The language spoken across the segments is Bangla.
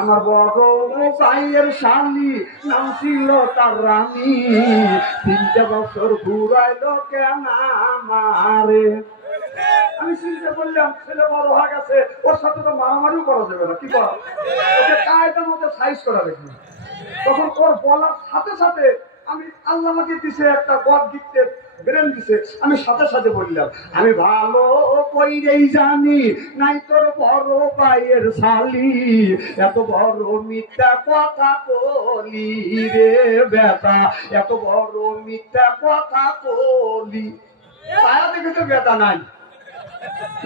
আমার বড় ভাইয়ের স্বামী নাম ছিল তার রানী, 3 বছর ঘুরাইলো কেন আমারে। আমি চিন্তা করলাম ছেলে বড় হয়ে গেছে, ওর সাথে তো মারামারিও করা যাবে না, কি করা, ওকে কায়দার মধ্যে সাইজ করা দেখি। তখন ওর বলার সাথে সাথে আমি আল্লাহ আমাকে দিছে একটা গড গিফটেড ব্রেন দিছে, আমি সাথে সাথে বললাম আমি ভালো কইরেই জানি নাই তোর বড় ভাইয়ের শালি এত বড় মিথ্যা কথা বলি রে বেটা, এত বড় মিথ্যা কথা বলি। ছায়া দেখে তো বেটা নাই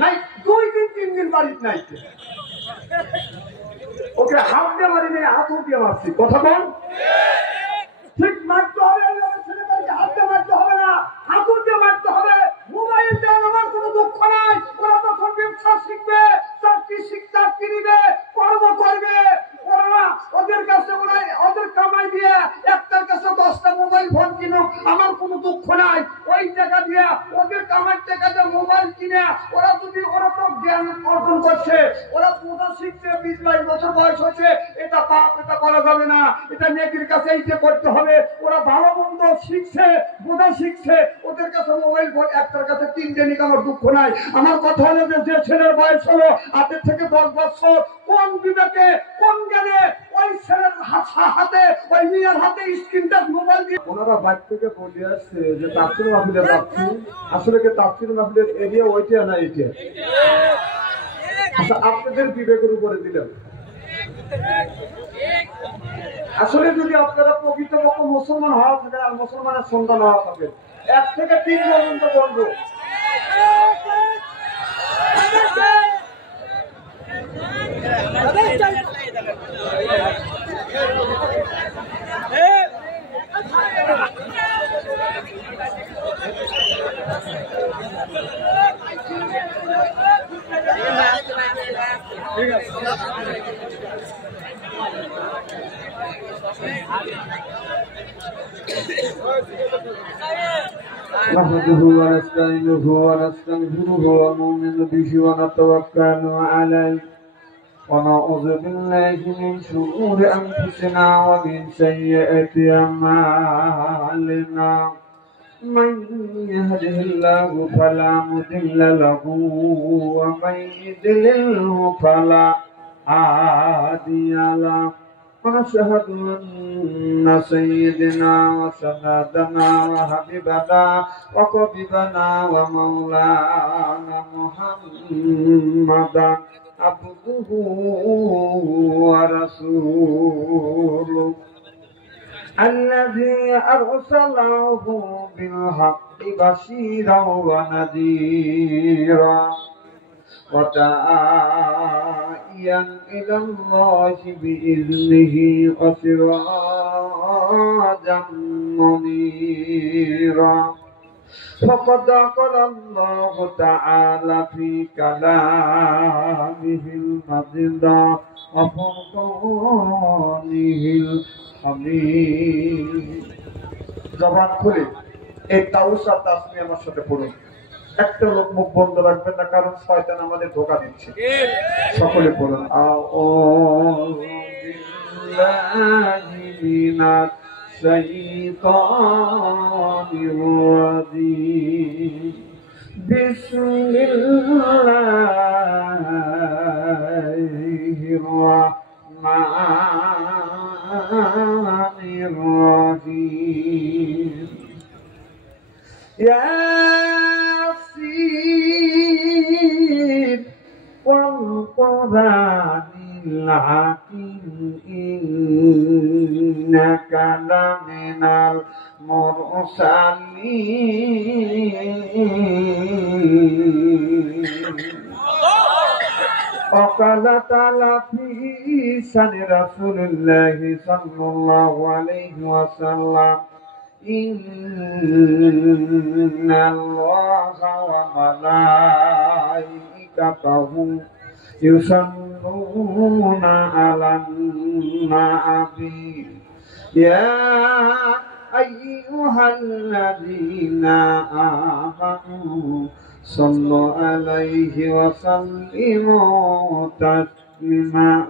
নাই, 2 দিন 3 দিন বাড়িতে নাই। ওকে হাত দিয়ে মারি নেই, হাত দিয়ে মারছি, কথা বল ঠিক মারতে হবে। ছেলেদেরকে হাত দিয়ে মারতে হবে না, হাত দিয়ে মারতে হবে। মোবাইল দেন, আমার কোনো দুঃখ নাই। ওরা তখন ব্যবসা শিখবে, চাকরি নিবে, কর্ম করবে। ওরা ওদের কাছে ওদের কামাই দিয়ে একটার কাছে 10টা মোবাইল ফোন কিনুক, আমার কোনো দুঃখ নাই। ওই টাকা দিয়ে ওদের কামাই টাকা দিয়ে মোবাইল কিনে ওরা যদি ওরা তো জ্ঞান অর্জন করছে, ওরা পূজা শিখছে, 20-22 বছর বয়স হচ্ছে, এটা পাপ, এটা করা যাবে না, এটা নেকির কাছে এইটা করতে হবে। ওরা ভালো মন্দ শিখছে, বোঝা শিখছে, ওদের কাছে মোবাইল ফোন একটার কাছে 3টে নিক, আমার দুঃখ নাই। আমার কথা হলো যে ছেলের বয়স হলো 8 থেকে 10 বছর, কোন বিবেকে কোন জ্ঞানে ওই ছেলের হাতে ওই মেয়ের হাতে স্ক্রিনটা মোবাইল দিয়ে ওনারা বাইক থেকে বলে আসছে যে তাফসীর মাহফিলে যাচ্ছি, আসলে কি তাফসীর মাহফিলের এরিয়া ওইটা না এইটা? আচ্ছা, আপনাদের বিবেকের উপরে দিলাম। আসলে যদি আপনারা প্রকৃতপক্ষ মুসলমান হওয়া থাকেন আর মুসলমানের সন্তান হওয়া থাকেন, 1 থেকে 3 পর্যন্ত বলবো نحمده ونستعينه ونستغفره ونؤمن به ونتوكل عليه ونعوذ بالله من شرور أنفسنا ومن سيئات أعمالنا من يهده الله فلا مضل له ومن يضلله فلا هادي له ونشهد أن سيدنا وسندنا وحبيبنا وقربنا ومولانا محمدا عبده ورسوله الذي أرسله بالحق بشيرا ونذيرا وداعيا إلى الله بإذنه وسراجا منيرا فقد قال الله تعالى في كلامه المجيد وفرقانه الحميد। জবান খুলে এই তাওসাত তাসমিহ আমার সাথে পড়ুন। একটা লোক মুখ বন্ধ রাখবেন না, কারণ শয়তান আমাদের ধোঁকা দিচ্ছে। সকলে বলুন আউযু বিল্লাহি মিনাশ শাইতানির রাজীম বিসমিল্লাহির রাহমানির রাহিম। ياسين والقرآن الحكيم إنك لمن المرسلين. وقال تعالى في شأن رسول الله صلى الله عليه وسلم إن الله وملائكته يصلون على النبي يا أيها الذين آمنوا صلوا عليه وسلموا لما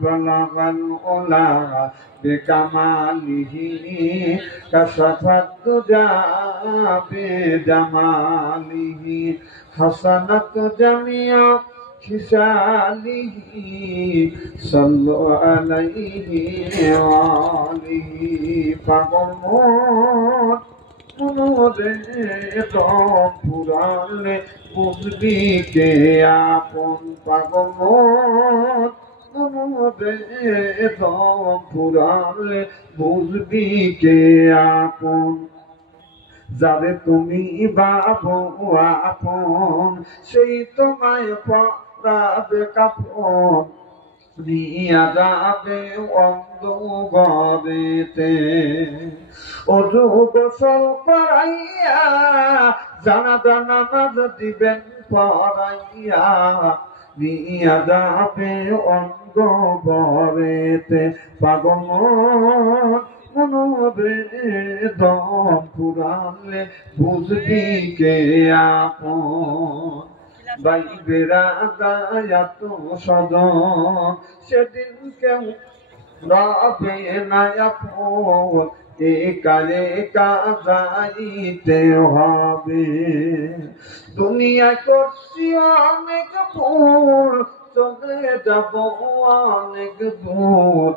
بلغ العلا بكماله كشف الدجى بجماله حسنت جميع خصاله صلوا عليه وآله فقمت মনোরে দম পুরালে বুঝবি কে আপন পাগল মনোরে দম পুরালে বুঝবি কে আপন যাবে তুমি বাবু আপন সেই তোমায় পরাবে কাপন নিয়া যাবে অন্ধকারেতে অজু গোসল করাইয়া জানাজা নামাজ দিবেন পড়াইয়া নিয়া যাবে অন্ধকারেতে পাগল মনোরে দম পুরালে বুঝবি কে আপন বাইবেরা গায়াত সদন সেদিন কেউ রাবে না আপন একা একা যাইতে হবে দুনিয়ায় করছি অনেক ভুল চলে যাব অনেক দূর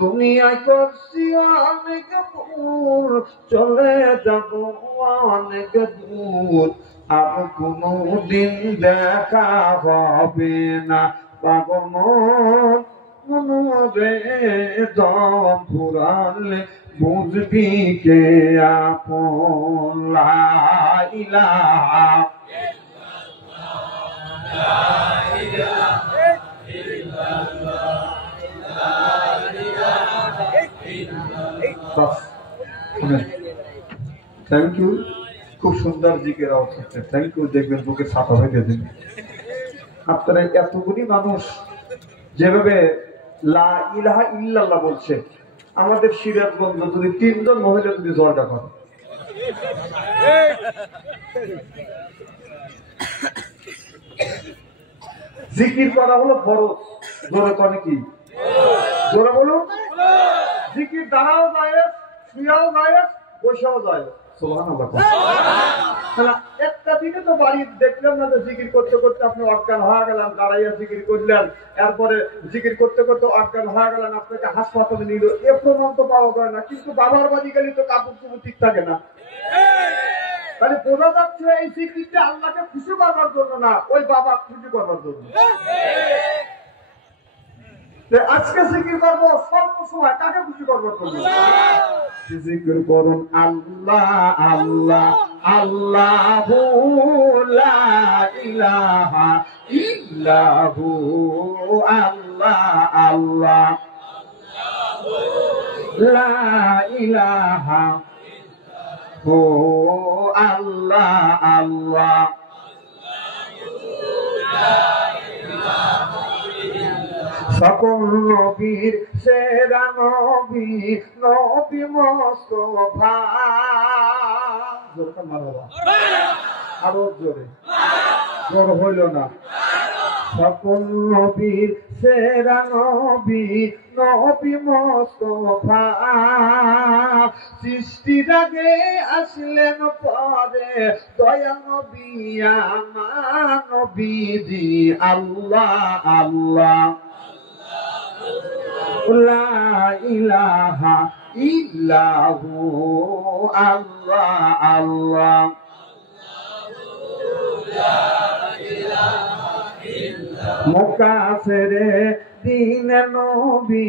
দুনিয়ায় করছি অনেক ভুল চলে যাব অনেক দূর আর কোনো দিন দেখা হবে না পাগল মনোরে দম ফুরালে বুঝবি কে আপন লা ইলাহা থ্যাংক ইউ খুব সুন্দর জিকের আওয়াজ হচ্ছে থ্যাংক ইউ দেখবেন বুকে ছাপা হয়ে গেছে আপনারা এতগুলি মানুষ যেভাবে লা ইলাহা ইল্লাল্লাহ বলছে আমাদের সিরাজগঞ্জ যদি 3 জন মহিলা যদি জলটা করে জিকির করা হলো ফরজ জোরে করে কি জোরে বলুন জিকির দাঁড়াও যায় শুয়াও যায় বসেও যায় সুবহানাল্লাহ একটা দিনে তো বাড়ি দেখলাম না যে জিকির করতে করতে আপনি অজ্ঞান হয়ে গেলেন দাঁড়াইয়া জিকির করলেন এরপরে জিকির করতে করতে অজ্ঞান হয়ে গেলেন আপনাকে হাসপাতালে নিল এ প্রমাণ তো পাওয়া যায় না কিন্তু বাবার বাড়ি গেলে তো কাপড় চুপড় ঠিক থাকে না তাহলে বোঝা যাচ্ছে এই জিকিরটা আল্লাহকে খুশি করবার জন্য না ওই বাবা খুশি করবার জন্য আজকে জিকির করবো সব সময় কাকে খুশি করবার জন্য জিকির করুন আল্লাহ আল্লাহ আল্লাহু লা ইলাহা ইল্লাহু আল্লাহ আল্লাহ লা ইলাহা ও আল্লাহ আল্লাহ সকল নবীর সেরা নবী নবী মুস্তাফা জোরে মারবা আরো জোরে জোর হইল না সকল নবীর সেরা নবী নবী মুস্তাফা সৃষ্টির আগে আসলেন পরে দয়া নবী আমার নবীজি আল্লাহ আল্লাহ লা ইলাহা ইল্লাহু আল্লাহ আল্লাহ মুকাফিরে দিন নবী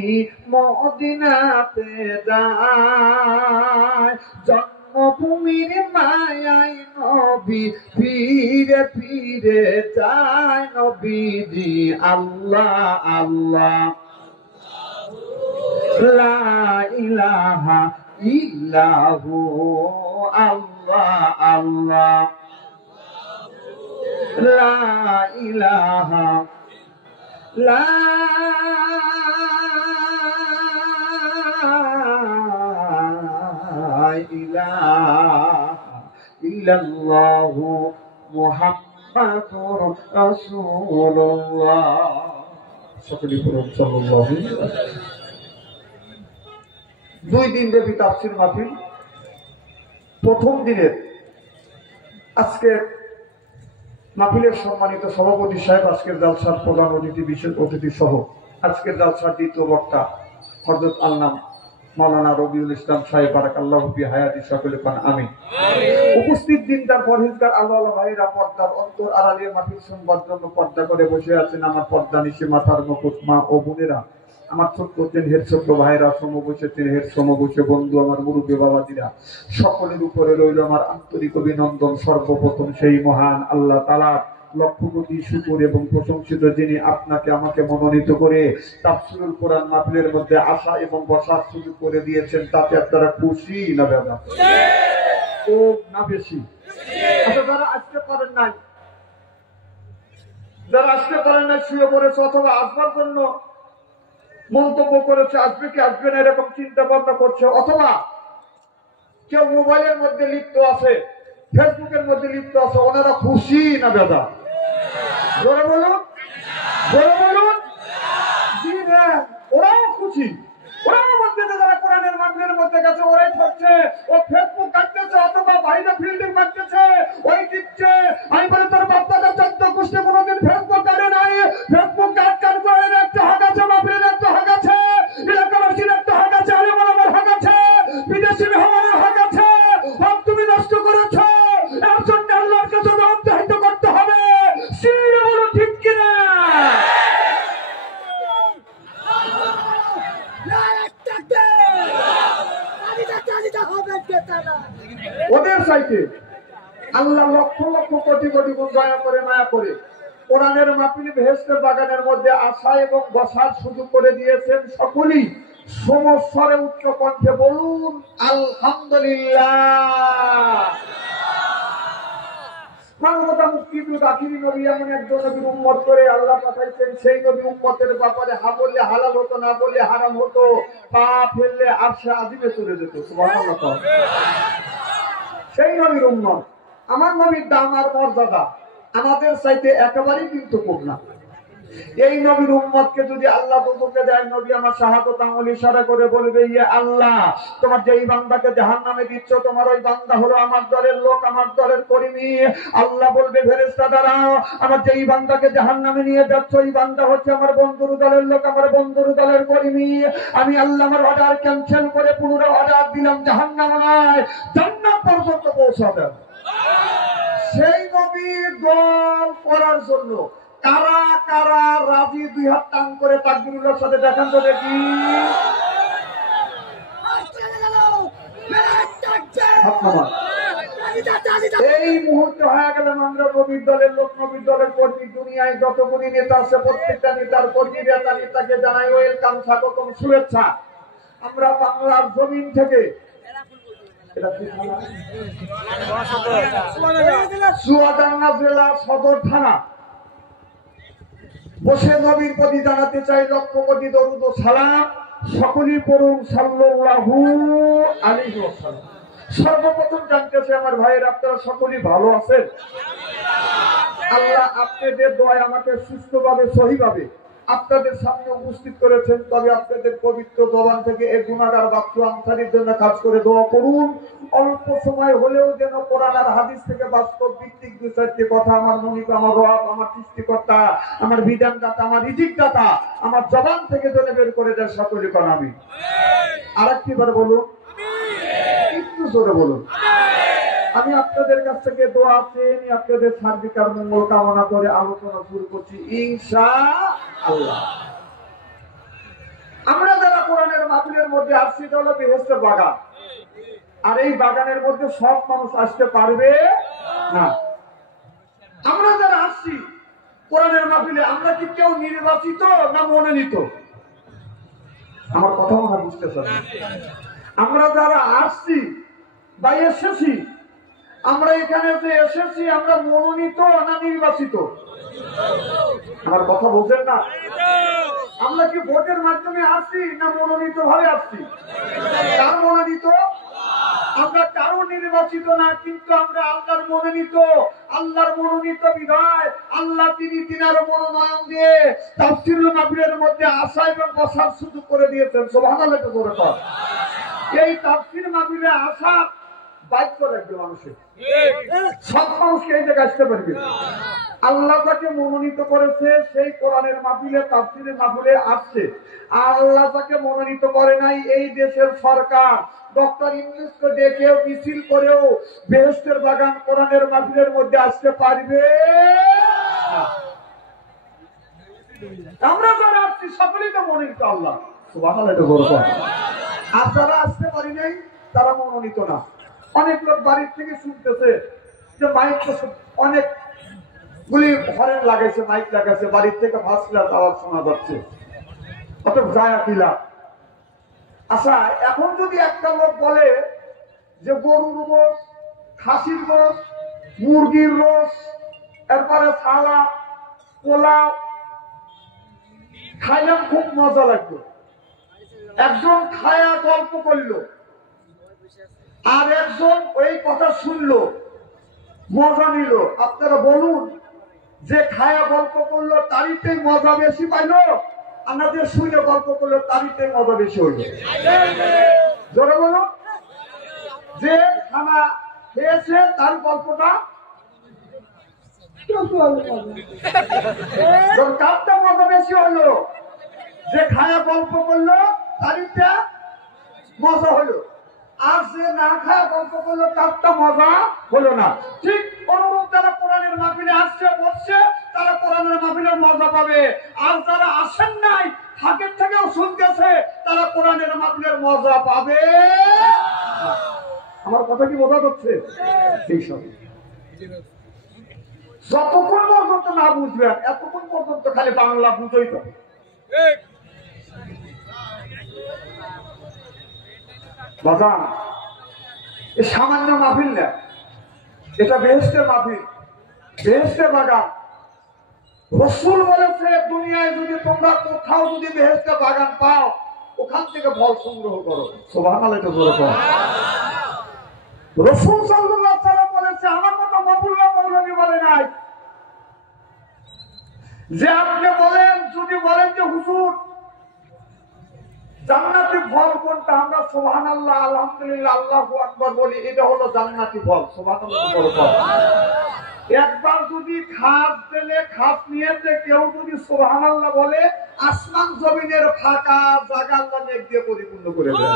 মদিনাতে যায় জন্মভূমির মায়াই নবী ফিরে ফিরে যায় নবীজি আল্লাহ আল্লাহ লা ইলাহা ইল্লাহু আল্লাহ আল্লাহ লা ইলাহা লা ইলাহা ইল্লাল্লাহু মুহাম্মাদুর রাসূলুল্লাহ সকলেই পড়ুন সাল্লাল্লাহু আলাইহি ওয়াসাল্লাম। 2 দিন ব্যাপী তাফসীর মাহফিল। প্রথম দিনের আজকে মাহফিলের সম্মানিত সভাপতি সাহেব, আজকের জালসার প্রধান অতিথি, বিশেষ অতিথি সহ আজকের জালসার দ্বিতীয় বক্তা হযরত আল্লাম মাওলানা রবিউল ইসলাম সাহেব, বারাকাল্লাহু ফি হায়াতি, সকলে পান আমিন। উপস্থিত দিনদার পরহেজগার আল্লাহ ভাইরা, পর্দার অন্তর আড়ালে মাহফিল শুনবার জন্য পর্দা করে বসে আছেন আমার পর্দা নিশে মাথার মুকুট মা ও বোনেরা, আমার ছোট্ট হের ছোট্ট ভাইরা, সমবসেছেন হের সমবসে বন্ধু, আমার মুরুব্বী বাবাজিরা, সকলের উপরে রইল আমার আন্তরিক অভিনন্দন। সর্বপ্রথম সেই মহান আল্লাহ তাআলা লক্ষ কোটি শুকর এবং প্রশংসিত, যিনি আপনাকে আমাকে মনোনীত করে তাফসীরুল কোরআন মাহফিলের মধ্যে আসা এবং বসার সুযোগ করে দিয়েছেন। তাতে আপনারা খুশি না বেদা? ও না বেশি? আচ্ছা, যারা আসতে পারেন নাই, শুয়ে পড়েছে অথবা আসবার জন্য মন্তব্য করেছে, আসবে কি আসবে না এরকম চিন্তা ভাবনা করছে, অথবা কেউ মোবাইলের মধ্যে লিপ্ত আছে, ফেসবুকের মধ্যে লিপ্ত আছে, ওনারা খুশি না বেদা? জোরে বলুন, জোরে বলুন। জি না, ওরাও খুশি। ওরাও বলতে, যারা কোরআনের মাহফিলের মধ্যে গেছে ওরাই থাকছে, ও ফেসবুক কাটতেছে অথবা বাইরে ফিল্ডিং মারতেছে, ওই দিচ্ছে। আমি বলে তোর বাপ্পাদের চোদ্দ গোষ্ঠী কোনোদিন ফেসবুক কাটে নাই, ফেসবুক কাট করে একটা হক আছে, মাহফিলের একটা হক আছে, এলাকাবাসীর একটা হক আছে, আলেমের আমার হক আছে, বিদেশি মেহমানের হক আছে। হক তুমি নষ্ট করেছো, এর জন্য আল্লাহর কাছে অন্তহিত করতে হবে। সিরে বলো ঠিক কিনা? ওদের চাইতে আল্লাহ লক্ষ লক্ষ কোটি কোটি গুণ দয়া করে, মায়া করে কোরআনের মাহফিল বেহেশতের বাগানের মধ্যে আসা এবং বসার সুযোগ করে দিয়েছেন। সকলেই সমস্বরে উচ্চ কণ্ঠে বলুন আলহামদুলিল্লাহ। মানবতা মুক্তিযুদ্ধ আখিরি নবী এমন একজন নবীর উম্মত করে আল্লাহ পাঠাইছেন, সেই নবী উম্মতের ব্যাপারে হা বললে হালাল হতো, না বললে হারাম হতো, পা ফেললে আরশে আজিমে চলে যেত। সুবহানাল্লাহ। সেই নবীর উম্মত, আমার নবীর দাম আর মর্যাদা আমাদের চাইতে একেবারেই কিন্তু কম না। এই নবীর উম্মতকে যদি আল্লাহ দুটোকে দেয়, নবী আমার শাহাদাত আঙ্গুল ইশারা করে বলবে, ইয়া আল্লাহ, তোমার যেই বান্দাকে জাহান্নামে দিচ্ছ, তোমার ওই বান্দা হলো আমার দলের লোক, আমার দলের কর্মী। আল্লাহ বলবে, ফেরেশতা দাঁড়াও, আমার যেই বান্দাকে জাহান্নামে নিয়ে যাচ্ছ, ওই বান্দা হচ্ছে আমার বন্ধুর দলের লোক, আমার বন্ধুর দলের কর্মী। আমি আল্লাহ আমার অর্ডার ক্যান্সেল করে পুনরায় অর্ডার দিলাম, জাহান্নাম নয়, জান্নাত পর্যন্ত পৌঁছাবে। সেই নবীর দল করার জন্য কারা কারা রাজি? 2 হাত টান করে তাকবীরুল্লাহর সাথে দেখান তো দেখি। এই মুহূর্তে হয়ে গেলাম আমরা নবীর দলের লোক, নবীর দলের কর্মী। দুনিয়ায় যতগুলি নেতা আছে প্রত্যেকটা নেতার কর্মী, নেতাকে জানাই ওয়েলকাম, স্বাগতম, শুভেচ্ছা। আমরা বাংলার জমিন থেকে চুয়াডাঙ্গা জেলা সদর থানা বসে নবীর প্রতি জানাতে চাই লক্ষ কোটি দরুদ ও সালাম। সকলেই পড়ুন সাল্লাল্লাহু আলাইহি ওয়াসাল্লাম। সর্বপ্রথম জানতে চাই আমার ভাইয়ের, আপনারা সকলেই ভালো আছেন? আল্লাহ আপনাদের দোয়ায় আমাকে সুস্থভাবে, সহিভাবে আপনাদের সামনে উপস্থিত করেছেন। তবে আপনাদের পবিত্র জবান থেকে এই গুনাহগার বাচ্চু আনসারীর জন্য কাজ করে দোয়া করুন। অল্প সময় হলেও যেন কোরআন আর হাদিস থেকে বাস্তব ভিত্তিক 2-4টি কথা আমার মনিক, আমার রব, আমার সৃষ্টিকর্তা, আমার বিধানদাতা, আমার রিজিকদাতা আমার জবান থেকে যেন বের করে দেয়। সকলে কোন আমিন। আরেকটি বার বলুন, একটু জোরে বলুন। আমি আপনাদের কাছ থেকে দোয়া চেয়ে আপনাদের সার্বিক আর মঙ্গল কামনা করে আলোচনা শুরু করছি ইনশাআল্লাহ। আমরা যারা কোরআনের মাহফিলের মধ্যে আসছি, এটা হলো বেহেশতের বাগান। আর এই বাগানের মধ্যে সব মানুষ আসতে পারবে না। আমরা যারা আসছি কোরআনের মাহফিলে, আমরা কি কেউ নির্বাচিত না মনোনীত? আমার কথা মনে হয় বুঝতেছেন। আমরা যারা আসছি বা এসেছি, আমরা এখানে যে এসেছি, আমরা মনোনীত না নির্বাচিত? আমার কথা বলছেন না? আমরা কি ভোটের মাধ্যমে আসছি না মনোনীত ভাবে আসছি? কার মনোনীত? আমরা কারো নির্বাচিত না, কিন্তু আমরা আল্লাহর মনোনীত। আল্লাহর মনোনীত বিধায় আল্লাহ তিনি তিনার মনোনয়ন দিয়ে তাফসীরুল মাহফিলের মধ্যে আসা এবং বসার সুযোগ করে দিয়েছেন। সুবহানাল্লাহ করে কর। এই তাফসীর মাহফিলে আসা বাধ্য লাগবে মানুষের, সব মানুষকে এই জায়গায় আসতে পারবে। আল্লাহ তাকে মনোনীত করেছে সেই কোরআনের মাহফিলে তাফসীরের মাহফিলে আসছে। আল্লাহ তাকে মনোনীত করে নাই এই দেশের সরকার ডক্টর ইউনূসকে ডেকেও মিছিল করেও বেহেশতের বাগান কোরআনের মাহফিলের মধ্যে আসতে পারবে না। আমরা যারা আসছি সকলেই তো মনোনীত আল্লাহ। সুবহানাল্লাহ। আর যারা আসতে পারি নাই তারা মনোনীত না। অনেক লোক বাড়ির থেকে শুনতেছে যে মাইক অনেকগুলি হরেন লাগাইছে, মাইক লাগাইছে, বাড়ির থেকে ফার্স্ট ক্লাস আওয়াজ শোনা যাচ্ছে, অতএব যায় কিলা। আচ্ছা, এখন যদি একটা লোক বলে যে গরুর রোস, খাসির রোস, মুরগির রোস, এরপরে সালাদ, পোলাও খাইলাম, খুব মজা লাগলো, একজন খায়া গল্প করলো, আর একজন ওই কথা শুনলো, মজা নিল, আপনারা বলুন যে খায়া গল্প করলো তারিতে মজা বেশি পাইলো, আমাদের শুনে গল্প করলো তারিতে মজা বেশি হইল? জোরে বলো। যে খানা খেয়েছে তার গল্পটা কারটা মজা বেশি হলো? যে খায়া গল্প করলো তারিতে মজা হলো, আর যে না খায়া গল্প করলো তারটা মজা হলো না। ঠিক অনুরূপ যারা কোরআনের মাহফিলে আসছে বসছে তারা কোরআনের মাহফিলের মজা পাবে, আর যারা আসেন নাই হাতের থেকেও শুনতেছে তারা কোরআনের মাহফিলের মজা পাবে। আমার কথা কি বোঝা যাচ্ছে? সেই সব যতক্ষণ পর্যন্ত না বুঝবেন এতক্ষণ পর্যন্ত খালি বাংলা বুঝই তো। বাজান, এ সামান্য মাহফিল না, এটা বেহেশতের মাহফিল, বেহেশতের বাগান। রাসূল বলেছে দুনিয়ায় যদি তোমরা কোথাও যদি বেহেশতের বাগান পাও ওখান থেকে ফল সংগ্রহ করো। সুবহানাল্লাহ। রাসূল সাল্লাল্লাহু আলাইহি ওয়াসাল্লাম বলেছে, আমার কথা মাবুল্লাহ মৌলভী বলে নাই যে আপনি বলেন, যদি বলেন যে হুজুর জান্নাতি ফল কোনটা, আমরা সুবহানাল্লাহ আলহামদুলিল্লাহ আল্লাহু আকবার বলি, এটা হলো জান্নাতি ফল। সুবহানাল্লাহ। একবার যদি খাস দিলে খাস নিয়েছে কেউ যদি সুবহানাল্লাহ বলে আসমান জমিনের ফাঁকা জায়গা আল্লাহ নেক দিয়ে পরিপূর্ণ করে দেন।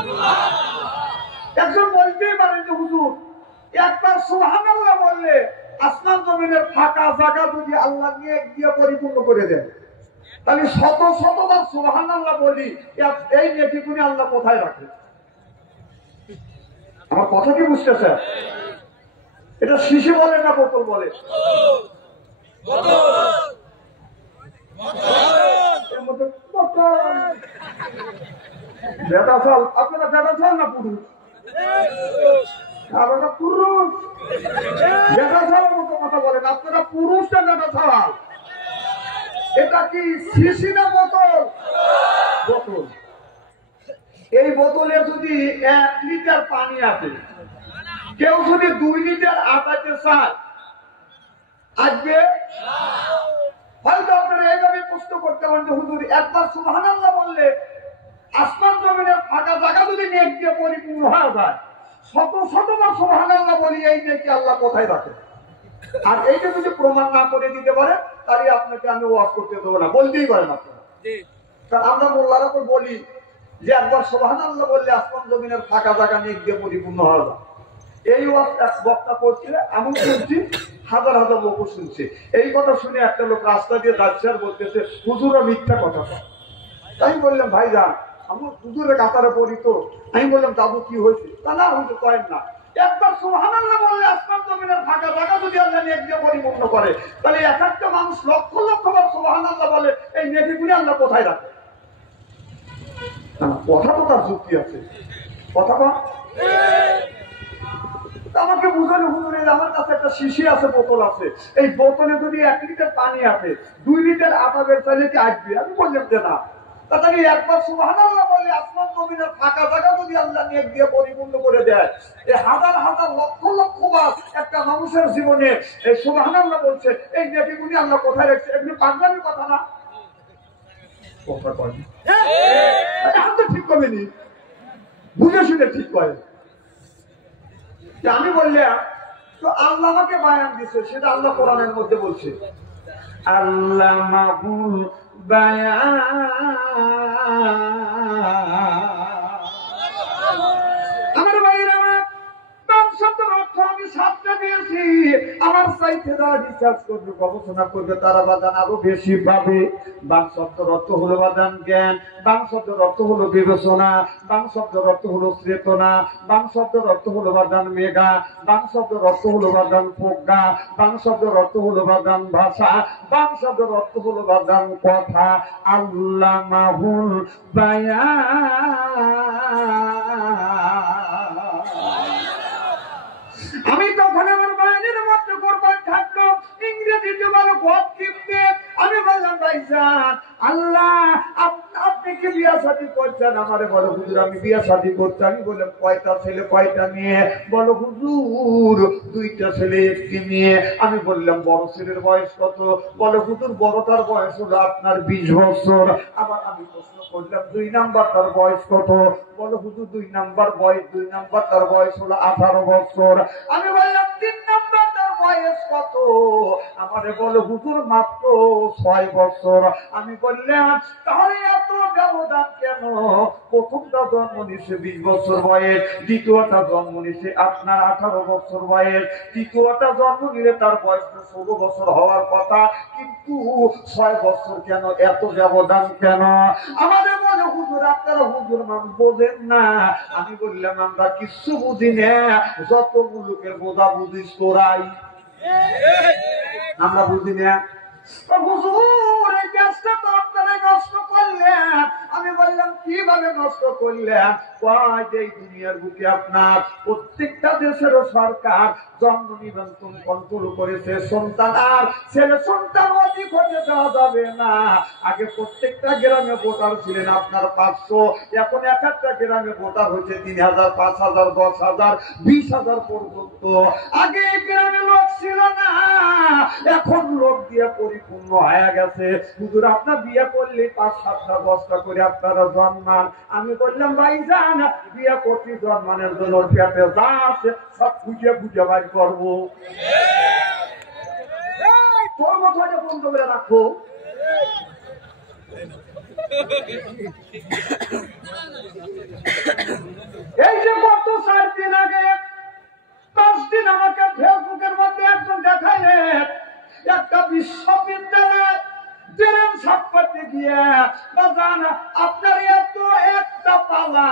একজন বলতেই পারে যে হুজুর একবার সুবহানাল্লাহ বললে আসমান জমিনের ফাঁকা জায়গা যদি আল্লাহ নেক দিয়ে পরিপূর্ণ করে দেন, তাহলে শত শতবার সুবহানাল্লাহ বলি, এই নেকিগুলি আল্লাহ কোথায় রাখে? আমার কথা কি বুঝতেছে? এটা শিশি বলে না বোতল বলে? বেটা চাল। আপনারা বেটা চাল না পুরুষ? আপনারা পুরুষ বেটা চালের মতো কথা বলেন। আপনারা পুরুষ না বেটা চাল? এটা কি শিশি না বোতল? বোতল। এই বোতলে যদি 1 লিটার পানি আছে, কেউ যদি 2 লিটার আটাতে চায় আসবে? হয়তো আপনারা এইভাবে প্রশ্ন করতে পারেন যে হুজুর একবার সুবহানাল্লাহ বললে আসমান জমিনের ফাঁকা জায়গা যদি নেক দিয়ে পরিপূর্ণ হয়ে যায়, শত শতবার সুবহানাল্লাহ বলি, এই নেকি আল্লাহ কোথায় রাখে? আর এইটা যদি প্রমাণ না করে দিতে পারে তাহলে আপনাকে আমি ওয়াজ করতে দেবো না, বলতেই পারেন আপনারা। কারণ আমরা মোল্লারা তো বলি যে একবার সুবহানাল্লাহ বললে আসমান জমিনের ফাঁকা জায়গা নেক দিয়ে পরিপূর্ণ হয়ে যায়। এই ওয়াজ এক বক্তা করছে, এমন শুনছি হাজার হাজার লোক শুনছে। এই কথা শুনে একটা লোক রাস্তা দিয়ে যাচ্ছে আর বলতেছে হুজুরও মিথ্যা কথা। তাই বললাম ভাই যান, আমার হুজুরের কাতারে পড়ি তো। আমি বললাম দাদু কি হয়েছে? তা না হুজুর কয়েন না, একবার সুবহানাল্লাহ বললে আসমান জমিনের ফাঁকা জায়গা যদি আল্লাহ নেক দিয়ে পরিপূর্ণ করে, তাহলে এক একটা মানুষ লক্ষ লক্ষ বার সুবহানাল্লাহ বলে, এই নেকিগুলি আল্লাহ কোথায় রাখে? কথা তো তার যুক্তি আছে। কথা কন আমাকে বুঝানো হুজুর, আমার কাছে একটা শিশি আছে, বোতল আছে, এই বোতলে যদি 1 লিটার পানি আছে, 2 লিটার আটা বের চাইলে কি আসবে? আমি বললাম যে না, তাহলে একবার সুবহানাল্লাহ বললে আসমান জমিনের ফাঁকা জায়গা যদি আল্লাহ নেক দিয়ে পরিপূর্ণ করে দেয়, এই হাজার হাজার লক্ষ লক্ষ বার একটা মানুষের জীবনে এই সুবহানাল্লাহ বলছে, এই নেকিগুলি আল্লাহ কোথায় রাখছে? এমনি পাগলামির কথা না, কথা কয় আমি তো ঠিক করিনি, বুঝে শুনে ঠিক করে। আমি বললাম তো আল্লাহ আমাকে বায়ান দিচ্ছে, সেটা আল্লাহ কোরআনের মধ্যে বলছে, আল্লাহ মাহুল বায়ান। আমার ভাইয়ের আমার শব্দের অর্থ আমি সাতটা দিয়েছি। আমার সাইটে যারা রিসার্চ করবে, গবেষণা করবে, তারা বাদান আরো বেশি পাবে। বাং শব্দের অর্থ হলো বাদান জ্ঞান, বাং শব্দের অর্থ হলো বিবেচনা, বাং শব্দের অর্থ হলো চেতনা, বাং শব্দের অর্থ হলো বাদান মেঘা, বাং শব্দের অর্থ হলো বাদান প্রজ্ঞা, বাং শব্দের অর্থ হলো বাদান ভাষা, বাং শব্দের অর্থ হলো বাদান কথা। আল্লাহ মাহুল বায়ান। আমি তখন আমার বাহিনীর মধ্যে কোরবান থাকলো, ইংরেজিতে বলো গড কিনবে। আমি বললাম ভাইজান আল্লাহ আপনি কি বিয়া শাদী করছেন? আমারে বলো হুজুর আমি বিয়া শাদী করছি। আমি বললাম কয়টা ছেলে কয়টা মেয়ে? বলো হুজুর দুইটা ছেলে একটি মেয়ে। আমি বললাম বড় ছেলের বয়স কত? বলো হুজুর বড়টার বয়স হলো আপনার 20 বছর। আবার আমি প্রশ্ন করলাম 2 নাম্বারটার বয়স কত? বলো হুজুর 2 নাম্বারটার বয়স হলো 18 বছর। আমি বললাম 3 নাম্বারটার বয়স কত? আমারে বলো হুজুর মাত্র 6 বছর। আমি বললাম তাহলে এত ব্যবধান কেন? প্রথমটা জন্ম নিছে 20 বছর বয়স, দ্বিতীয়টা জন্ম নিছে আপনার 18 বছর বয়স, তৃতীয়টা জন্ম নিলে তার বয়স 16 বছর হওয়ার কথা, কিন্তু 6 বছর কেন? এত ব্যবধান কেন? আমাদের বলে হুজুর আপনারা হুজুর মানুষ বোঝেন না। আমি বললাম আমরা কিছু বুঝি না, যত মুলুকের বোঝা বুঝিস তোরাই, আমরা বুঝি না। হুজুর এই গ্যাসটা তো আপনারা নষ্ট করলেন। আমি বললাম কিভাবে নষ্ট করলেন? এই দুনিয়ার বুকে আপনার প্রত্যেকটা দেশের সরকার জন্ম নিবন্ধন কন্ট্রোল করেছে, সন্তান আর ছেলে সন্তান অধিক হতে দেওয়া যাবে না। আগে প্রত্যেকটা গ্রামে ভোটার ছিলেন আপনার 500, এখন এক একটা গ্রামে ভোটার হচ্ছে 3000, 5000, 10,000, 20,000 পর্যন্ত। আগে গ্রামে লোক ছিল না, এখন লোক দিয়ে পরিপূর্ণ হয়ে গেছে। হুজুর আপনার বিয়ে করলে 5, 7টা 10টা করে আপনারা জন্মান। আমি বললাম ভাইজান বিয়ে করছি জন্মানের জন্য, পেটে যা আছে সব খুঁজে খুঁজে বাড়ি করবো। তোর মতো বন্ধ করে রাখো। এই যে গত 4 দিন আগে 5 দিন আমাকে ফেসবুকের মধ্যে একজন দেখাইলেন, একটা বিশ্ববিদ্যালয় ট্রেন সাক্ষাতে গিয়ে বাজান আপনার এত একটা পালা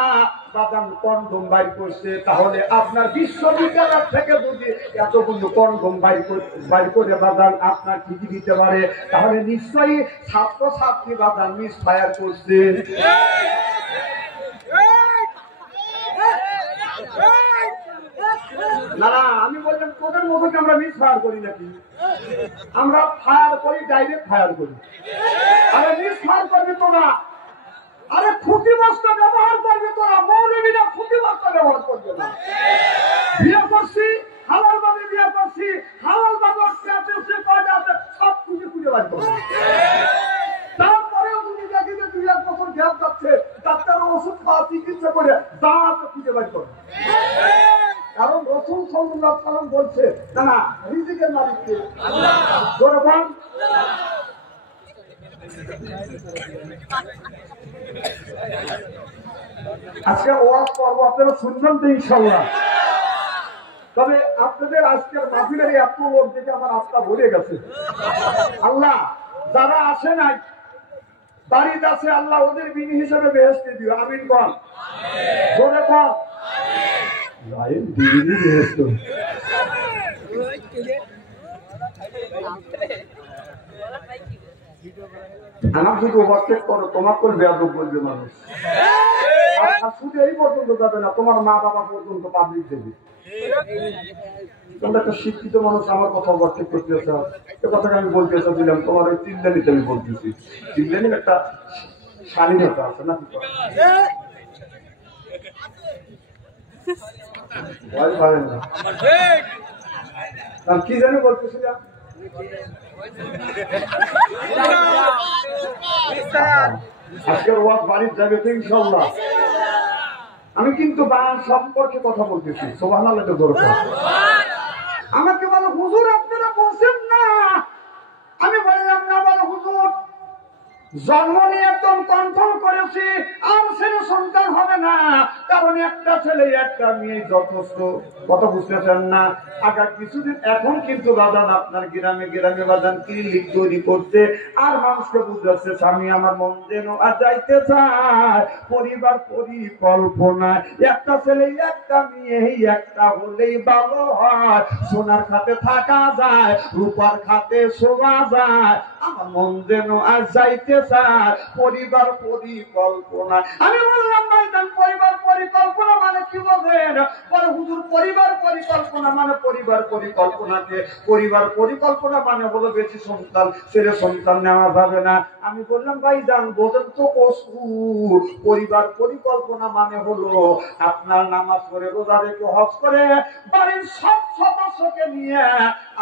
বাদাম কন্ডম বাইর করছে, তাহলে আপনার বিশ্ববিদ্যালয় থেকে যদি এতগুলো কন্ডম বাইর করে বাদান আপনার ঠিকই দিতে পারে, তাহলে নিশ্চয়ই ছাত্রছাত্রী বাদান মিস ফায়ার করছে। না আমি বললাম তোদের মতো আমরা মিস ফায়ার করি নাকি? আমরা ফায়ার করি, ডাইরেক্ট ফায়ার করি। আরে মিস ফায়ার করবি তোরা, আরে খুঁটি বস্তা ব্যবহার করবি তোরা, মৌলবীরা খুঁটি বস্তা ব্যবহার করবে না। বিয়ে করছি হালাল ভাবে বিয়ে করছি, হালাল ভাবে কয়টা আছে সব খুঁজে খুঁজে বার করবে। তারপরেও তুমি দেখি যে 2-1 বছর গ্যাপ যাচ্ছে, ডাক্তার ওষুধ খাওয়া চিকিৎসা করে যা আছে খুঁজে বার করবে। কারণ রাসূল সাল্লাল্লাহু আলাইহি ওয়াসাল্লাম বলছে না রিজিকের মালিক কে? আল্লাহ। জোরে বল। আজকে ওয়াজ করব, আপনারা শুনবেন তো ইনশাআল্লাহ। তবে আপনাদের আজকের মাহফিলের এত লোক দেখে আমার আত্মা ভরে গেছে। আল্লাহ যারা আসে নাই বাড়িতে আছে, আল্লাহ ওদের বিনি হিসেবে বেহেশতে দিও। আমিন বল। জোরে বল। লাইন দিবি বেহেশত। আমার যদি ওভারটেক করো তোমার কোন বেয়াদব বলবে মানুষ। আর শুধু এই পর্যন্ত যাবে না, তোমার মা বাবা পর্যন্ত পাবলিক দেবে। তোমরা একটা শিক্ষিত মানুষ আমার কথা ওভারটেক করতেছ, এ কথাকে আমি বলতে চাচ্ছিলাম তোমার ওই চিল্লানিতে আমি বলতেছি। চিল্লানি একটা স্বাধীনতা আছে না? কি জানি বলতেছিলাম, আজকের ওয়াজ বাড়ির যাবে তো ইনশাল্লাহ। আমি কিন্তু বায়ান সম্পর্কে কথা বলতেছি, সুবহানাল্লাহ তো দরকার। আমাকে বলো হুজুর আপনারা বলছেন না, আমি বললাম না বলো হুজুর জন্ম নিয়ে একদম কন্ট্রোল করেছি, আর ছেলে সন্তান হবে না, কারণ একটা ছেলে একটা মেয়ে যথেষ্ট। কথা বুঝতেছেন না? আগার কিছুদিন এখন কিন্তু বাজান আপনার গ্রামে গ্রামে বাজান ক্লিনিক তৈরি করতে, আর মানুষকে বুঝাচ্ছে স্বামী আমার মন যেন আর যাইতে চায়, পরিবার পরিকল্পনা একটা ছেলে একটা মেয়ে একটা হলেই ভালো হয়, সোনার খাতে থাকা যায়, রূপার খাতে শোভা যায়, আমার মন যেন আর যাইতে চায়, পরিবার পরিকল্পনা। আমি বললাম ভাইজান পরিবার পরিকল্পনা মানে কি বলেন? বলে হুজুর পরিবার পরিকল্পনা মানে পরিবার পরিকল্পনাকে পরিবার পরিকল্পনা মানে হলো বেশি সন্তান ছেলে সন্তান নেওয়া যাবে না। আমি বললাম ভাইজান বোঝেন তো কসুর, পরিবার পরিকল্পনা মানে হলো আপনার নামাজ পড়ে রোজা রেখে হজ করে বাড়ির সব সদস্যকে নিয়ে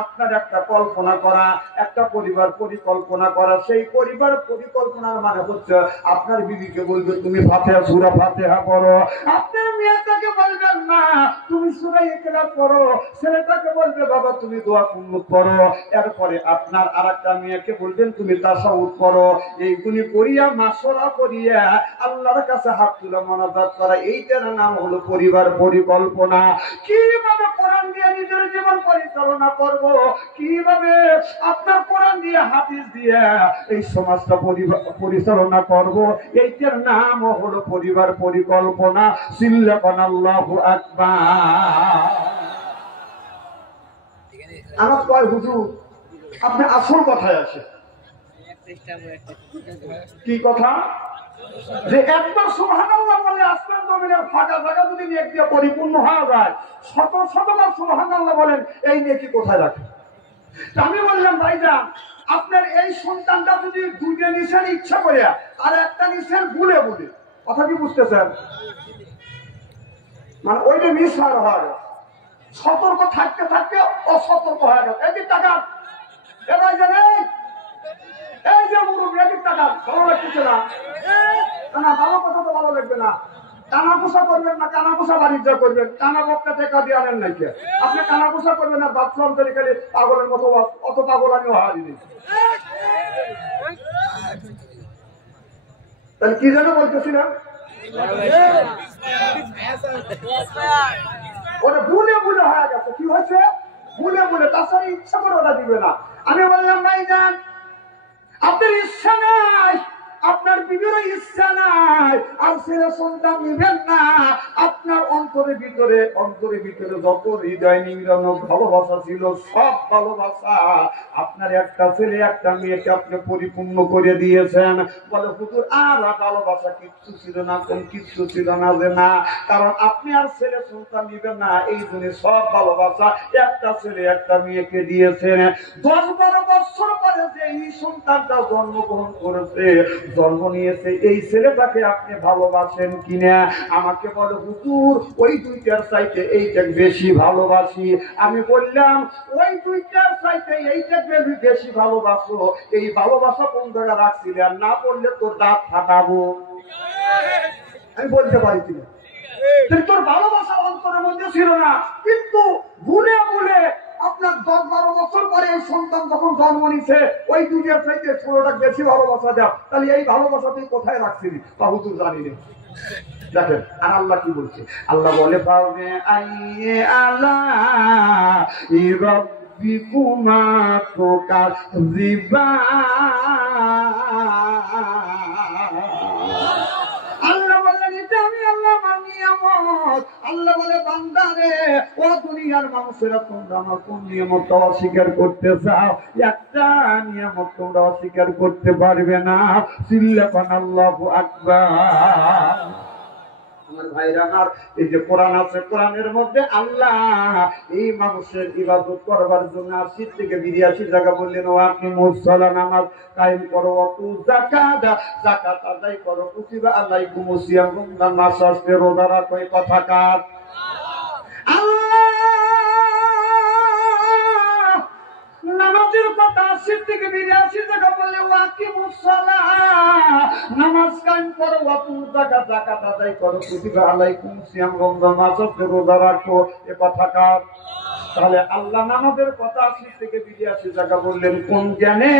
আপনার একটা কল্পনা করা, একটা পরিবার পরিকল্পনা করা। সেই পরিবার পরিকল্পনার মানে হচ্ছে আপনার বিবিকে বলবে তুমি ফাতিহা সূরা ফাতিহা পড়ো, আপনার মেয়েটাকে বলবেন না তুমি সূরা ইখলাস পড়ো, ছেলেটাকে বলবে বাবা তুমি দোয়া কুনুত পড়ো, এরপরে আপনার আরেকটা মেয়েকে বলবেন তুমি তাশাহুদ পড়ো। এইগুলি করিয়া মাশওয়ারা করিয়া আল্লাহর কাছে হাত তুলে মোনাজাত করা, এইটার নাম হলো পরিবার পরিকল্পনা। কিভাবে কোরআন দিয়ে নিজের জীবন পরিচালনা করব, কিভাবে আপনার কোরআন দিয়ে হাদিস দিয়ে এই সমাজটা পরিচালনা করব, এইটার নাম হলো পরিবার পরিকল্পনা। সিল্লাকান আল্লাহু আকবার। আমার কয় হুজুর আপনি আসল কথায় আছে। কি কথা? যে একবার সুবহানাল্লাহ বলে আসমান জমিনের ফাঁকা জায়গা যদি নেক দিয়ে পরিপূর্ণ হয়ে যায়, শত শতবার সুবহানাল্লাহ বলেন, এই নেকি কোথায় রাখে? আমি বললাম ভাইজান আপনার এই সন্তানটা যদি দুইটা নিছেন ইচ্ছা করে আর একটা নিছেন ভুলে ভুলে, কথা কি বুঝতেছেন? মানে ওইটা মিস হয়, সতর্ক থাকতে থাকতে অসতর্ক হয়ে গেল। এদিক টাকা এ ভাইজান এই যে মুরব্বী এদিক টাকা ভালো লাগতেছে না, না ভালো কথা তো ভালো লাগবে না। কানা পোষা করবেন না, কানা পোষা বাণিজ্য করবেন, কানা বক্তা টেকা দিয়ে আনেন নাকি? আপনি কানা পোষা করবেন না, বাথরুম তৈরি খালি পাগলের মতো, অত পাগল আমি হারিনি। তাহলে কি যেন বলতেছিলাম, ওটা ভুলে ভুলে হয়ে গেছে। কি হয়েছে? ভুলে ভুলে, তাছাড়া ইচ্ছা করে ওটা দিবে না। আমি বললাম ভাইজান আপনার ইচ্ছা নাই, আপনার বিবিরও ইচ্ছা নাই, আর ছেলে সন্তান নিবেন না। আপনার অন্তরের ভিতরে যত হৃদয় নিংড়ানো ভালোবাসা ছিল, সব ভালোবাসা আপনার একটা ছেলে একটা মেয়েকে আপনি পরিপূর্ণ করে দিয়েছেন। বলে হুজুর আর ভালোবাসা কিচ্ছু ছিল না, কোন কিচ্ছু ছিল না, যে না, কারণ আপনি আর ছেলে সন্তান নিবেন না, এই জন্য সব ভালোবাসা একটা ছেলে একটা মেয়েকে দিয়েছেন। 10-12 বছর পরে যে এই সন্তানটা জন্মগ্রহণ করেছে, জন্ম নিয়েছে, এই ছেলেটাকে আপনি ভালোবাসেন কিনা? আমাকে বলে হুজুর ওই দুইটার চাইতে এইটা বেশি ভালোবাসি। আমি বললাম ওই দুইটার চাইতে এইটা বেশি ভালোবাসো, এই ভালোবাসা কোন জায়গায় রাখছিলে? আর না বললে তোর দাঁত ফাটাবো। আমি বলতে পারি কিনা? তোর ভালোবাসা অন্তরের মধ্যে ছিল না, কিন্তু ভুলে ভুলে আপনার 10-12 বছর পরে এই সন্তান যখন জন্ম নিছে, ওই দুইটার চাইতে ছোটটা বেশি ভালোবাসা দাও। তাহলে এই ভালোবাসা তুই কোথায় রাখছিলি? তা হুজুর জানি না। দেখেন আর আল্লাহ কি বলছে, আল্লাহ বলে পাবে আইয়ে আলা ইরাব্বিকুমা তুকাযিবা। আল্লাহ বললেন এটা আমি আল্লাহ নিয়ামত। আল্লাহ বলে বান্দারে ও দুনিয়ার মানুষেরা তোমরা আমার কোন নিয়ামত অস্বীকার করতে চাও? একটা নিয়ামত তোমরা অস্বীকার করতে পারবে না। সিল্লাকান আল্লাহু আকবার। আমার ভাইরা আমার, এই যে কোরআন আছে, কোরআনের মধ্যে আল্লাহ এই মানুষের ইবাদত করবার জন্য 80 থেকে 82 জায়গা বললেন, ও আপনি মুসল্লা নামাজ কায়েম করো, অতু যাকাত যাকাত আদায় করো, কুতিবা আলাইকুমুস সিয়াম, নামাজ আসতে রোজা রাখো। এই কথা কার? নামাজের কথা 80 থেকে 82 জায়গা বললে, ওয়াকিমুস সালাহ নামাজ কায়েম করো, ওয়াতু যাকাত যাকাত আদায় করো, কুতিবা আলাইকুমুস সিয়াম রমজান মাস আসতে রোজা রাখো। এ কথা কার? তাহলে আল্লাহ নামাজের কথা 80 থেকে 82 জায়গা বললেন। কোন জ্ঞানে?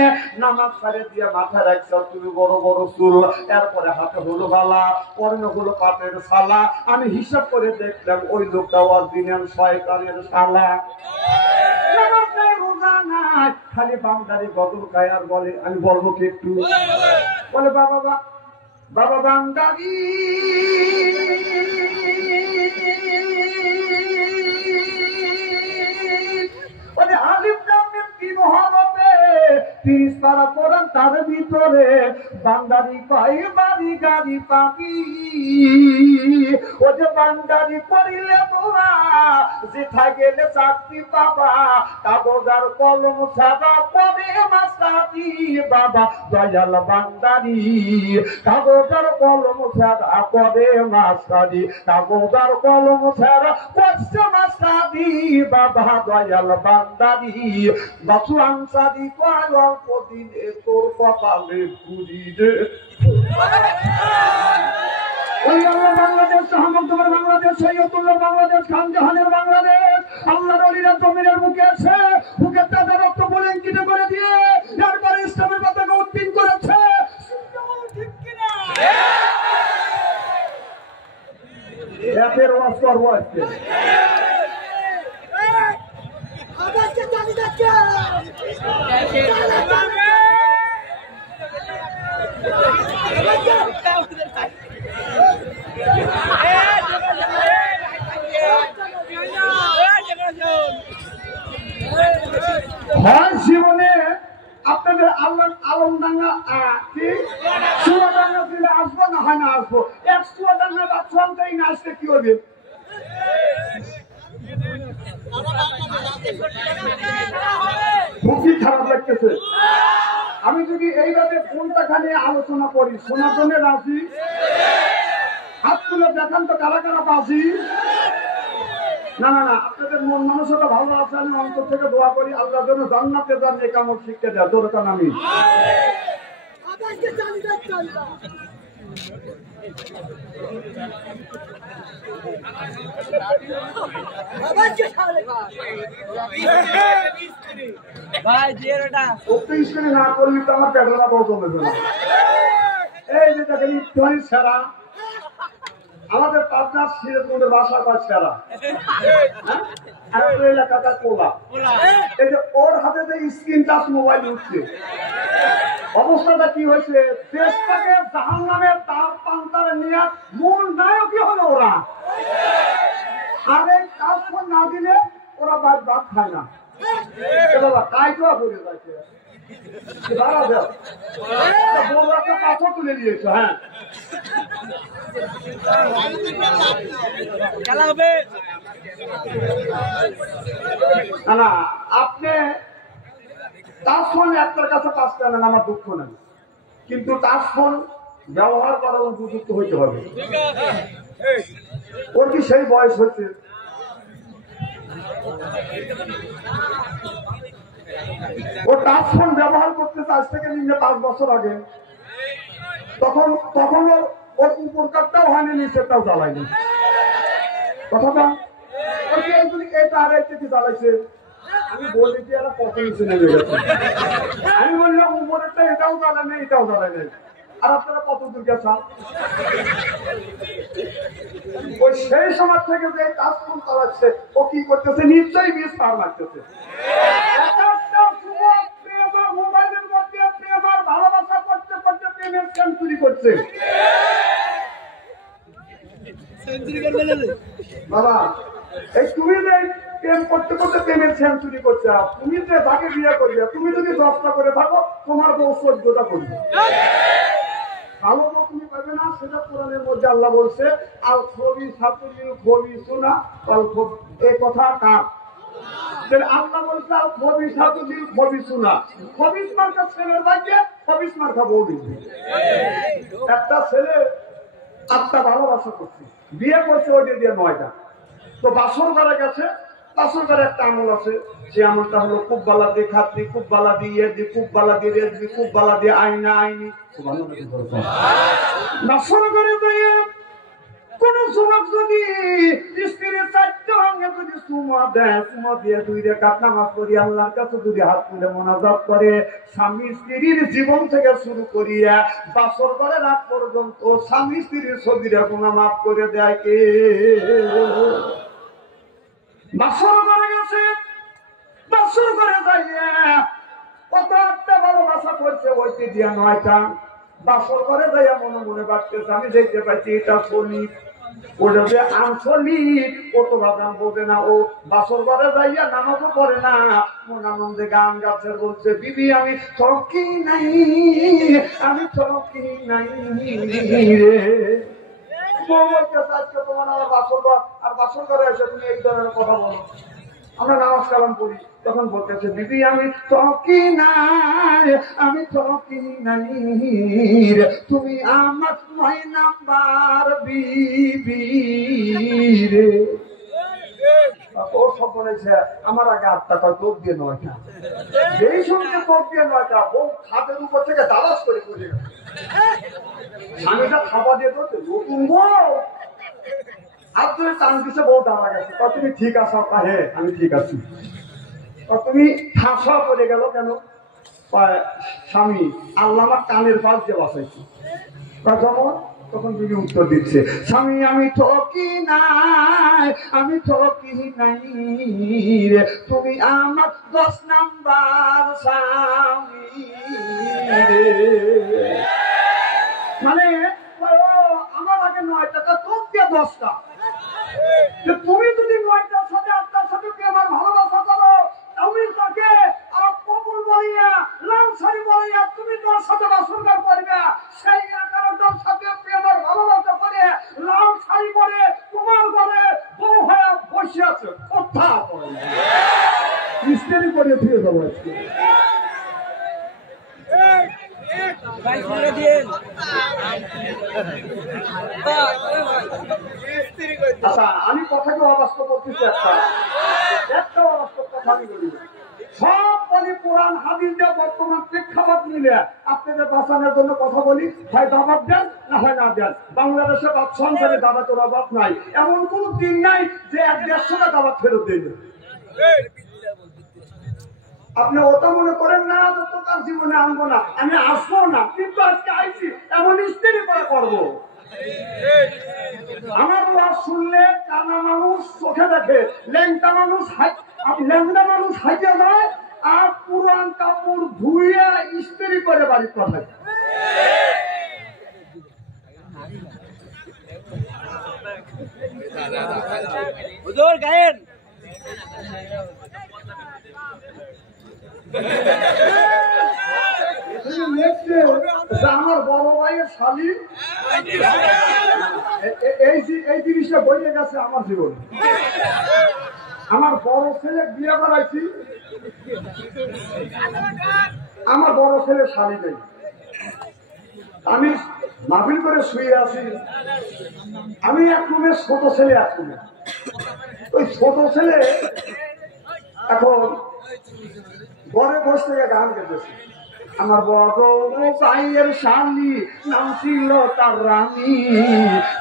নামাজ ছাড়ে দিয়ে মাথা রাখছো তুমি বড় বড় চুল, এরপরে হাতে হলো বালা, পরনে হলো পাটের শালা। আমি হিসাব করে দেখলাম ওই লোকটা অরিজিনাল শয়তানের শালা। খালি বামদারি বদল খায় আর বলে, আমি বলবো কি একটু, বলে বাবা বাবা বামদারি তার ভিতরে বান্দারি পাই বাড়ি গাড়ি পাবি, ও যে বান্দারি করিলে তোরা যেথা গেলে চাকরি পাবা, কাগজার কলম ছাড়া পরে মাস্টারি বাবা দয়াল বান্দারি, কাগজার কলম ছাড়া পরে মাস্টারি, কাগজার কলম ছাড়া পড়ছে মাস্টারি বাবা দয়াল বান্দারি। বাসু আনসারি কয় অল্প দিনে তোর কপালে ঘুরি রে। বাংলাদেশ, আহমদুল্লাহ বাংলাদেশ, সৈয়দুল্লাহ বাংলাদেশ, খানজাহানের বাংলাদেশ, আল্লাহর ওলিরা জমিনের বুকে এসে বুকে তাদের রক্ত বলেঙ্কিত করে দিয়ে এরপরে ইসলামের পতাকা উত্তীর্ণ করেছে। এর ওয়াজ করব আজকে। জীবনে আপনাদের আলমডাঙ্গা কি চুয়াডাঙ্গা দিলে আসবো না হয় না আসবো, এক চুয়াডাঙ্গা বা চুয়ান্তাই না আসলে কি হবে? খুবই খারাপ লাগতেছে। আমি যদি এইভাবে ফোনটা খালি আলোচনা করি, শোনার জন্য রাজি? হাত তুলে দেখান তো কারা কারা বাজি। না না না, আপনাদের মন মানসিকতা ভালো আছে, আমি অন্তর থেকে দোয়া করি আল্লাহ যেন জান্নাতে যান নেকামত শিক্ষা দেয়। জোরে কান আমি। না করলে তো আমার পেটলা বউ জমেছে না। এই যে দেখেন ইফতারি সেরা, আমাদের পাবনার সিরাজগঞ্জের বাসার বা সেরা, আর এলাকাটা কোলা। এই যে ওর হাতে যে স্ক্রিন টাচ মোবাইল উঠছে, অবস্থাটা কি হয়েছে? দেশটাকে জাহান্নামের তার পান্তারে নিয়ে মূল নায়কই হলো ওরা। আর এই কাজ না দিলে ওরা ভাত খায় না। বাবা কাইটোয়া পড়ে যাচ্ছে, পাথর তুলে দিয়েছে। হ্যাঁ, না আপনি তার ফোন একটার কাছে 5টা নেন, আমার দুঃখ নেই, কিন্তু তার ফোন ব্যবহার করার উপযুক্ত হইতে হবে। ওর কি সেই বয়স হচ্ছে? ও টাচ ফোন ব্যবহার করতেছে আজ থেকে 5 বছর আগে। তখন ওর উপরকারটাও হয়নি, নিচেরটাও জ্বালায়নি। কথাটা এটা আড়াইতে কি জ্বালাইছে? আমি বলি কি এরা কত নিচে নেমে গেছে। আমি বললাম উপরেরটা এটাও জ্বালায় নেই, এটাও জ্বালায় নেই। আর আপনারা কত দূর গেছেন? ওই সেই সময় থেকে যে কাজ ফোন চালাচ্ছে, ও কি করতেছে? নিশ্চয়ই মিস পার লাগতেছে। মোবাইলের মধ্যে প্রেমার ভালোবাসা করতে করতে প্রেমের সেঞ্চুরি করছে। বাবা এই তুমি যে প্রেম করতে করতে প্রেমের সেঞ্চুরি করছে, তুমি যে তাকে বিয়ে করবে, তুমি যদি 10টা করে থাকো, তোমার বউ 14টা করবে। ভালো বউ তুমি পাবে যাবে না, সেটা কোরআনের মধ্যে আল্লাহ বলছে আল খবিসাতু লিল খবিসুনা ওয়াল এই কথা কার? আল্লাহ বলছে আল খবিসাতু লিল খবিসুনা, খবিস মার্কা ছেলের ভাগ্যে, খবিস মার্কা বউ দিবে। একটা ছেলে 8টা ভালোবাসা করছে, বিয়ে করছে ওই দিয়ে 9টা, তো বাসর ঘরে গেছে। বাসর ঘরে একটা আমল আছে, যে আমলটা হলো খুব বালা দিয়ে খাতনি, খুব বালা দিয়ে খুব বালা দিয়ে রেজবি, খুব বালা দিয়ে আইনা আইনি। বাসর ঘরে দিয়ে কোন যুবক যদি স্ত্রীর 4টা অঙ্গে যদি চুমা দেয়, চুমা দিয়ে 2 রাকাত নামাজ পড়ি আল্লাহর কাছে যদি হাত তুলে মোনাজাত করে, স্বামী স্ত্রীর জীবন থেকে শুরু করিয়া বাসর ঘরে রাত পর্যন্ত স্বামী স্ত্রীর ছবিরা গুনাহ মাফ করে দেয় কে? বাসর ঘরে গেছে, বাসর ঘরে যাইয়া কত 8টা ভালোবাসা করছে, ওইটি দিয়া 9টা। বাসর ঘরে যাইয়া মনে মনে ভাবতেছে আমি দেখতে পাচ্ছি এটা শরীর, ওটা যে আঞ্চলিক, ও তো বাদাম বোঝে না। ও বাসর ঘরে যাইয়া নামাজও পড়ে না, মন আনন্দে গান গাছে, বলছে বিবি আমি চকি নাই, আমি চকি নাই রে। আজকে তোমার আমার বাসর ঘর, আর বাসর ঘরে এসে তুমি এই ধরনের কথা বলো। আমরা নামাজ কালাম পড়ি, তখন বলতেছে বিবি আমি চকি নাই, আমি চকি নাই রে, তুমি আমার 9 নাম্বার বিবি রে। ও সব বলেছে আমার আগে 8টা, তাই তোর দিয়ে 9টা। যেই সঙ্গে তোর দিয়ে 9টা, বউ খাটের উপর থেকে দালাস করে পড়ে গেল। স্বামীটা খাবার দিয়ে তো নতুন বউ আপনার টান দিছে, বউ দাঁড়া গেছে। তুমি ঠিক আছো? হ্যাঁ আমি ঠিক আছি। তুমি ঠাসা পড়ে গেল কেন? স্বামী আল্লাহ আমার কানের পাশ দিয়ে বাঁচাইছি। যখন তখন তুমি উত্তর দিচ্ছে স্বামী আমি ঠকি নাই, আমি ঠকি নাই রে, তুমি আমার 10 নাম্বার স্বামী রে। মানে আমার আগে 9টা, তোর দিয়ে 10টা। তুমি যদি 9টার সাথে 8টার সাথে আমার ভালোবাসা করো, আমি তাকে কবুল বলিয়া লাল শাড়ি বলিয়া তুমি তার সাথে বাসর ঘর করবে। সেই 11টার সাথে আমার ভালোবাসা করে লাল শাড়ি পরে তোমার ঘরে বউ হয়ে বসে আছে, কথা বলে মিস্ত্রি করে ফিরে যাবো আজকে। আচ্ছা আমি কথাকে অবাস্তব বলতেছি, একটা অবাস্তব কথা আমি বলি। সব বলি কোরআন হাদিস দিয়ে বর্তমান প্রেক্ষাপট মিলে আপনাদের বাঁচানোর জন্য কথা বলি। হয় দাবাত দেন, না হয় না দেন। বাংলাদেশে বাদ সংসারে দাবাতের অভাব নাই, এমন কোন দিন নাই যে 1-150 দাবাত ফেরত দেবে। আপনি ওটা মনে করেন না তার জীবনে আনবো না, আমি আসবো না, কিন্তু আজকে আইছি এমন স্ত্রী করে করবো। আমার ওয়াজ শুনলে কানা মানুষ চোখে দেখে, ল্যাংটা মানুষ হাইতে যায়, আর পুরান কাপড় ধুয়ে ইস্ত্রি করে বাড়ির পাঠায়। গায়েন আমার বড় ভাইয়ের শালী এই জিনিসটা বইয়ে গেছে আমার জীবনে। আমার বড় ছেলে বিয়ে করাইছি, আমার বড় ছেলে শালী নেই, আমি মাহফিল করে শুয়ে আছি। আমি এক রুমে, ছোট ছেলে এক রুমে। ওই ছোট ছেলে এখন ঘরে বসে থেকে গান গেতেছে। আমার বড় ভাইয়ের শালী নাম ছিল তার রানী,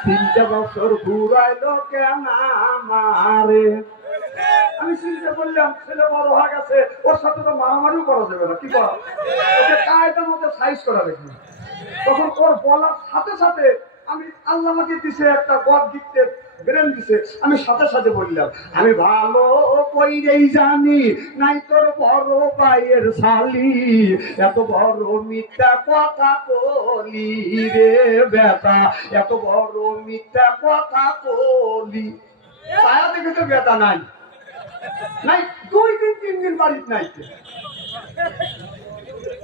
3টা বছর ঘুরাইলো কেন আমারে। আমি চিন্তা করলাম ছেলে বড় হয়ে গেছে, ওর সাথে তো মারামারিও করা যাবে না, কি করা, ওকে কায়দার মধ্যে সাইজ করা দেখি। তখন ওর বলার সাথে সাথে আমি আল্লাহ আমাকে দিছে একটা গড গিফটেড ব্রেন দিছে, আমি সাথে সাথে বললাম আমি ভালো কইরেই জানি নাই তোর বড় ভাইয়ের শালী এত বড় মিথ্যা কথা বলি রে বেটা, এত বড় মিথ্যা কথা বলি। ছায়া দেখে তো বেটা নাই, নাই 2 দিন 3 দিন বাড়িতে নাই।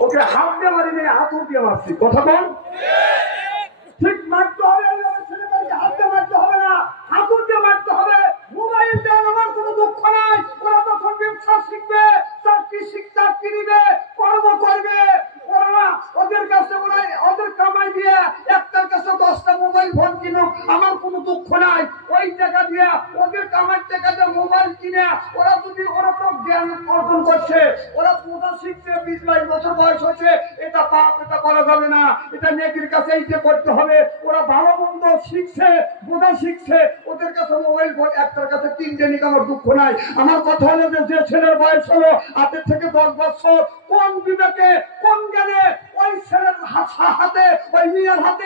ওকে হাত দিয়ে মারি নেই, হাত দিয়ে মারছি, কথা বল ঠিক মারতে হবে, ছেলেদেরকে হাতে মারতে হবে না, হাতুর দিয়ে মারতে হবে। মোবাইল দেন, আমার কোনো দুঃখ নাই। ওরা তখন ব্যবসা শিখবে, চাকরি নিবে, কর্ম করবে। ওরা ওদের কাছে ওদের কামাই দিয়ে একটার কাছে 10টা মোবাইল ফোন কিনুক, আমার কোনো দুঃখ নাই। ওই টাকা দিয়ে, ওদের কামাই টাকা দিয়ে মোবাইল কিনে ওরা যদি, ওরা তো জ্ঞান অর্জন করছে, ওরা পূজা শিখছে, 20-22 বছর বয়স হচ্ছে, এটা পাপ, এটা করা যাবে না, এটা নেকির কাছে এইটা করতে হবে। ওরা ভালো মন্দ শিখছে, বোঝা শিখছে, ওদের কাছে মোবাইল ফোন একটার কাছে 3টে নিক, আমার দুঃখ নাই। আমার কথা হলো যে ছেলের বয়স হলো 8 থেকে 10 বছর, কোন বিবেকে, কোন জ্ঞানে ওই ছেলের হাতে, ওই মেয়ের হাতে